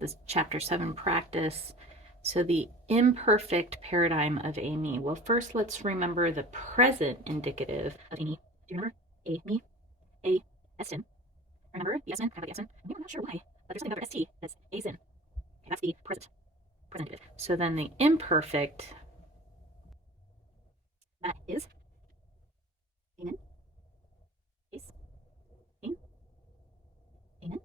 this chapter 7 practice. So the imperfect paradigm of eimi. Well, first let's remember the present indicative of eimi. Do you remember? Eimi, a esin. Remember the esin? I have the esin. I'm not sure why, but there's something about st that's asin. Okay, that's the present indicative. So then the imperfect, that is amen, es, amen, amen,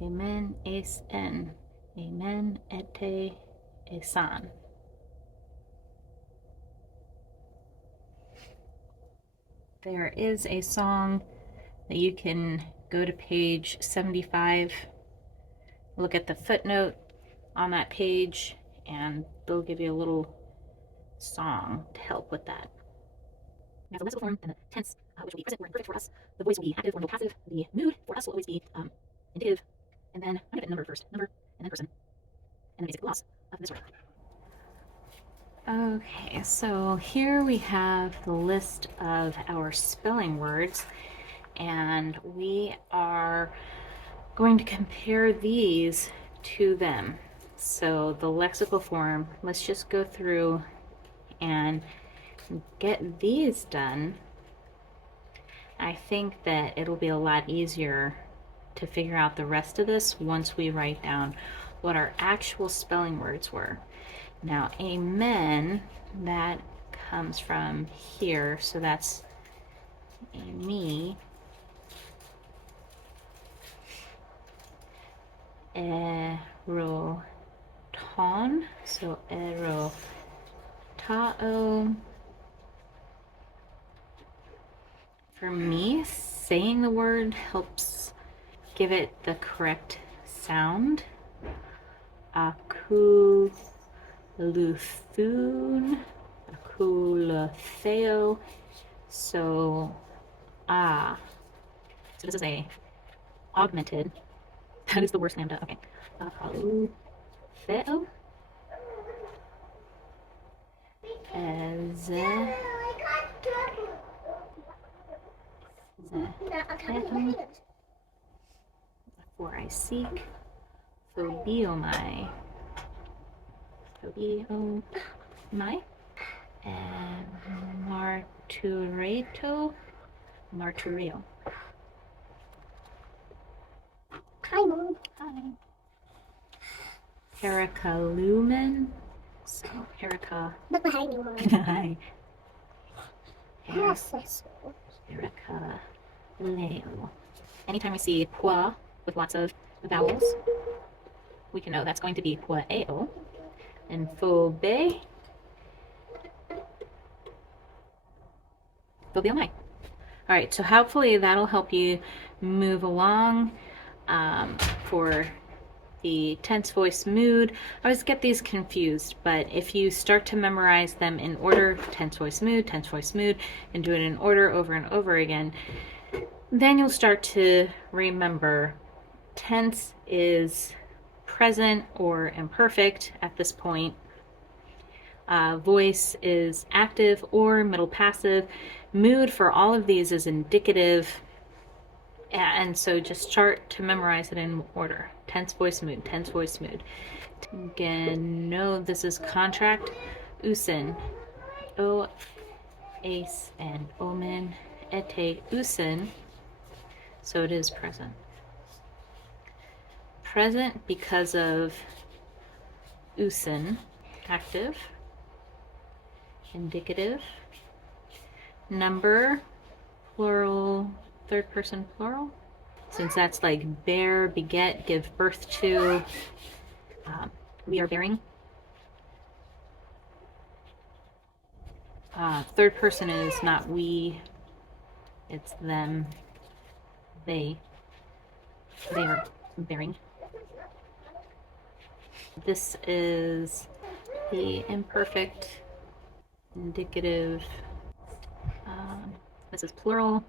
amen, es en, amen, ete, esan. There is a song that you can go to page 75, look at the footnote on that page, and they'll give you a little song to help with that. We have the lexical form and the tense, which will be present or imperfect for us. The voice will be active or no passive. The mood for us will always be indicative. And then I'm going to number first. Number, and then person. And then basic gloss of this word. Okay, so here we have the list of our spelling words, and we are going to compare these to them. So the lexical form, let's just go through and get these done. I think that it'll be a lot easier to figure out the rest of this once we write down what our actual spelling words were. Now, amen, that comes from here, so that's eimi. Eroton, so erotao. For me, saying the word helps give it the correct sound. Akuluthun, akulutheo. So, so this is a augmented. That is the worst lambda. Okay. Akulutheo. For I seek, phobiomai, and marturio. Hi, Mom. Hi. Pericalumen, so perica. Look behind you, Mom. Hi. Yes, Pericaleo. Anytime we see pua with lots of vowels, we can know that's going to be puaeo. And phobe, phobiomai. All right, so hopefully that'll help you move along for the tense, voice, mood. I always get these confused, but if you start to memorize them in order, tense, voice, mood, and do it in order over and over again, then you'll start to remember tense is present or imperfect at this point. Voice is active or middle passive. Mood for all of these is indicative. And so just start to memorize it in order. Tense, voice, mood, tense, voice, mood. Again, no, this is contract. Usin. O, ace, and omen. Ete, usin. So it is present. Present because of usin. Active. Indicative. Number, plural, third person plural, since that's like bear, beget, give birth to. We are bearing. Third person is not we, it's them, they are bearing. This is the imperfect indicative. This is plural.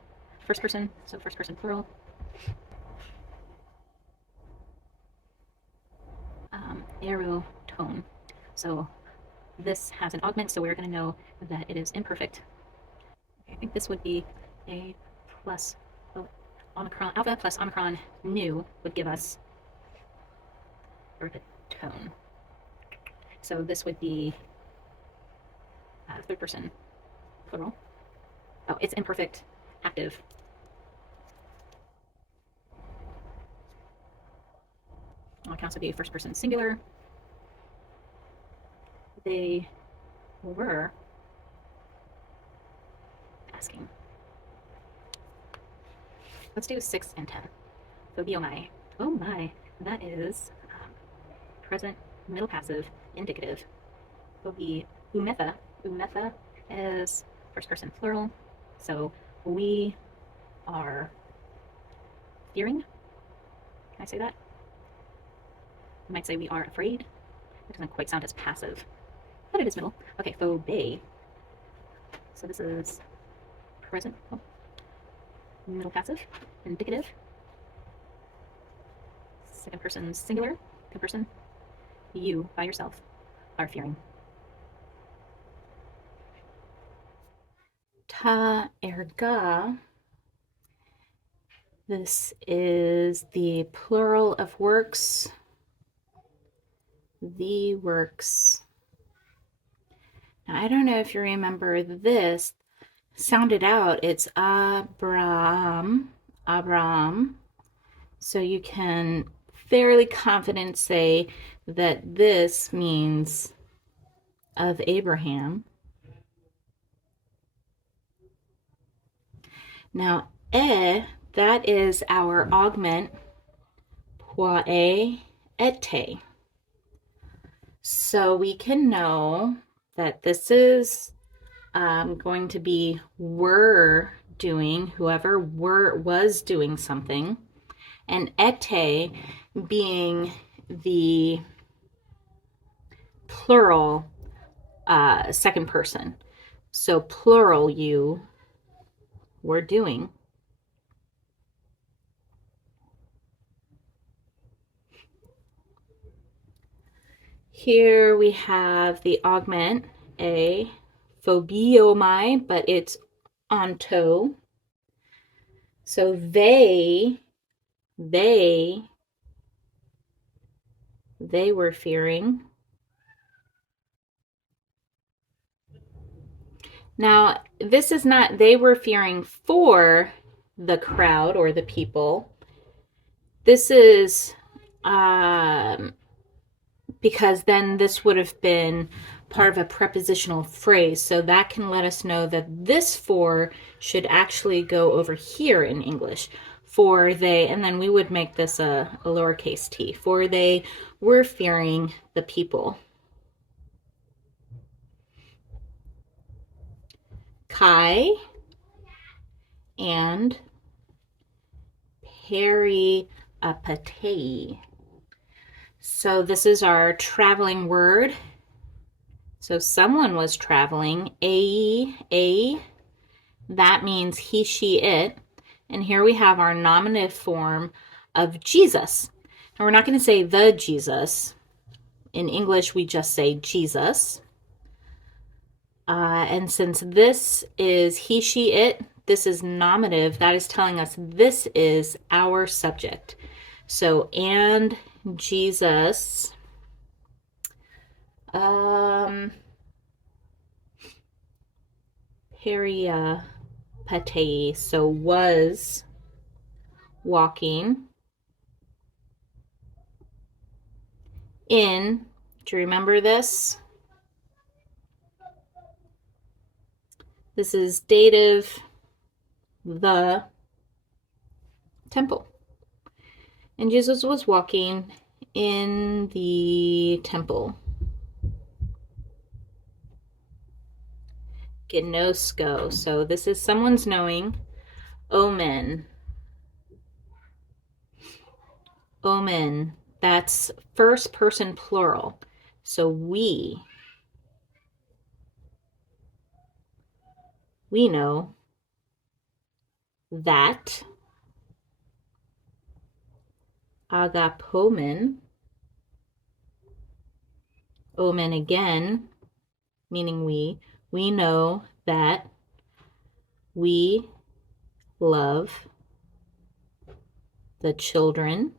First person, so first person plural. Arrow tone. So this has an augment, so we're going to know that it is imperfect. Okay, I think this would be a plus Omicron, alpha plus Omicron nu would give us or the tone. So this would be third person plural. Oh, it's imperfect active. It can also be first person singular. They were asking. Let's do 6 and 10. So be oh my. Oh my. That is present middle passive indicative. Will be umetha. Umetha is first person plural. So we are fearing. Can I say that? You might say we are afraid. It doesn't quite sound as passive, but it is middle. Okay, phobay. So this is present, middle passive, indicative, second person singular, third person. You by yourself are fearing. Ta erga. This is the plural of works. The works. Now, I don't know if you remember this. Sounded out, it's Abraham. So you can fairly confident say that this means of Abraham. Now, that is our augment, poie ete. So we can know that this is going to be were doing, whoever was doing something, and ete being the plural second person. So plural you were doing. Here we have the augment, a phobiomai, but it's onto. So they were fearing. Now, this is not they were fearing for the crowd or the people. This is because then this would have been part of a prepositional phrase. So that can let us know that this for should actually go over here in English. For they, and then we would make this a lowercase t. For they were fearing the people. Kai and periapatei. So this is our traveling word. So someone was traveling. A, that means he, she, it. And here we have our nominative form of Jesus. And we're not going to say the Jesus. In English, we just say Jesus. And since this is he, she, it, this is nominative. That is telling us this is our subject. So, and Jesus periapatei, so was walking in, do you remember this? This is dative, the temple. And Jesus was walking in the temple. Gnosko. So this is someone's knowing. Omen. Omen. That's first person plural. So we know that. Agapomen. Omen again, meaning we know that we love the children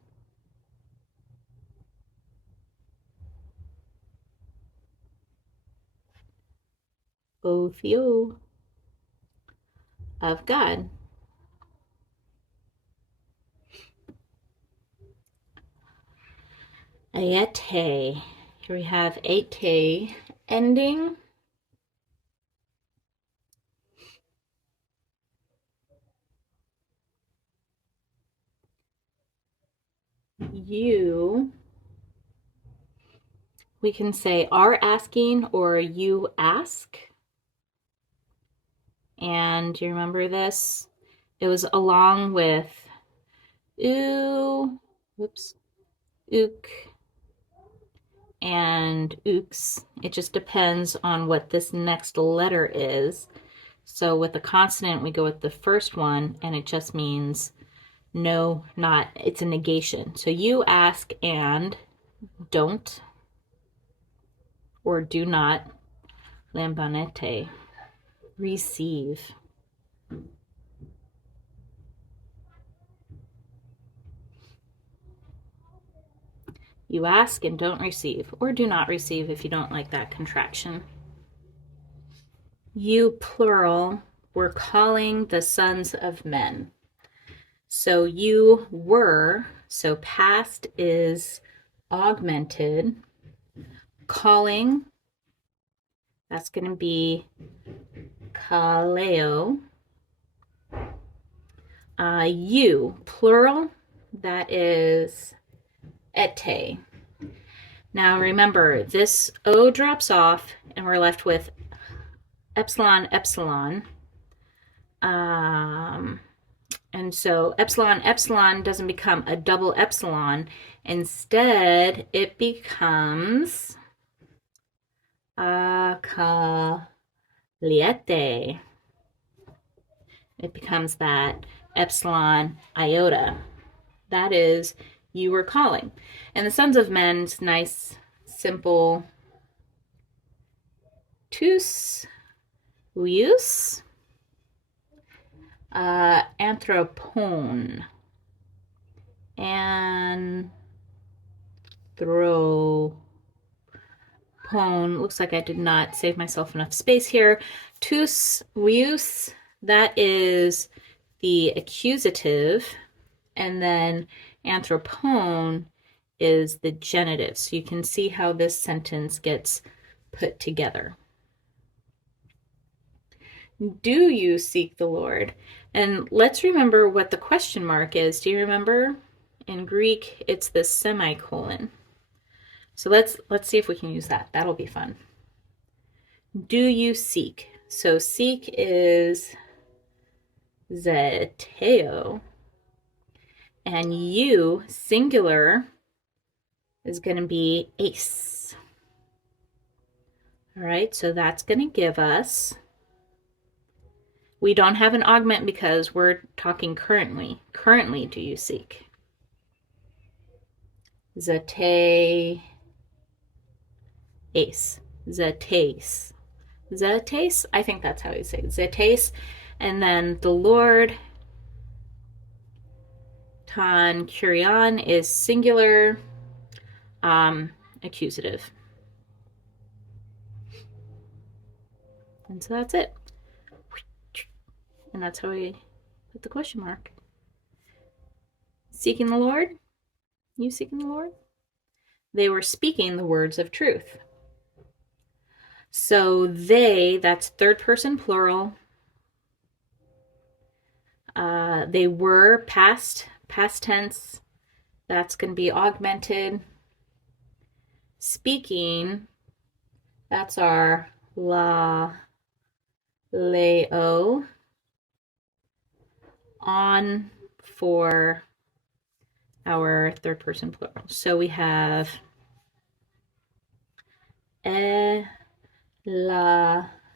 Othio of God. Ayete. Here we have ete ending. You, we can say are asking or you ask. And do you remember this? It was along with oo, whoops, ook, and ooks. It just depends on what this next letter is. So with a consonant, we go with the first one, and it just means no, not. It's a negation. So you ask and don't or do not. Lambanete. Receive. You ask and don't receive, or do not receive if you don't like that contraction. You, plural, were calling the sons of men. So you were, so past is augmented. Calling, that's going to be kaleo. You, plural, that is ete. Now remember, this O drops off and we're left with epsilon, epsilon. And so epsilon, epsilon doesn't become a double epsilon. Instead, it becomes akaliete. It becomes that epsilon iota. That is, you were calling. And the sons of men's nice, simple tous, uius, anthropone, anthropone. Looks like I did not save myself enough space here. Tous, uius, that is the accusative, and then anthropone is the genitive. So you can see how this sentence gets put together. Do you seek the Lord? And let's remember what the question mark is. Do you remember? In Greek, it's the semicolon. So let's see if we can use that. That'll be fun. Do you seek? So seek is zeteo. And you, singular, is going to be ace. All right, so that's going to give us, we don't have an augment because we're talking currently. Currently, do you seek? Zete, ace. Zetes. Zetes, I think that's how you say it. Zetes. And then the Lord, ton kurion, is singular, accusative. And so that's it. And that's how we put the question mark. Seeking the Lord? You seeking the Lord? They were speaking the words of truth. So they, that's third person plural. They were past tense. That's going to be augmented. Speaking, that's our la, leo. On for our third person plural. So we have la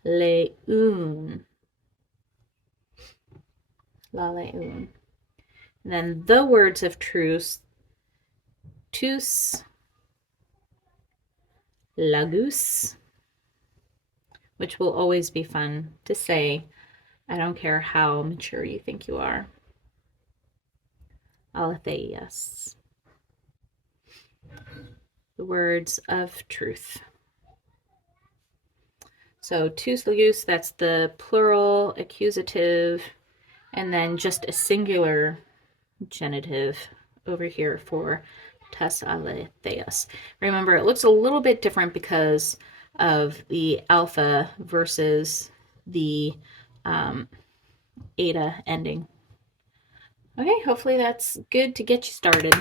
leun. La leun. And then the words of truth, tous, lagus, which will always be fun to say. I don't care how mature you think you are. Aletheias. The words of truth. So tous use, that's the plural accusative, and then just a singular genitive over here for tas aletheus. Remember, it looks a little bit different because of the alpha versus the eta ending. Okay, hopefully that's good to get you started.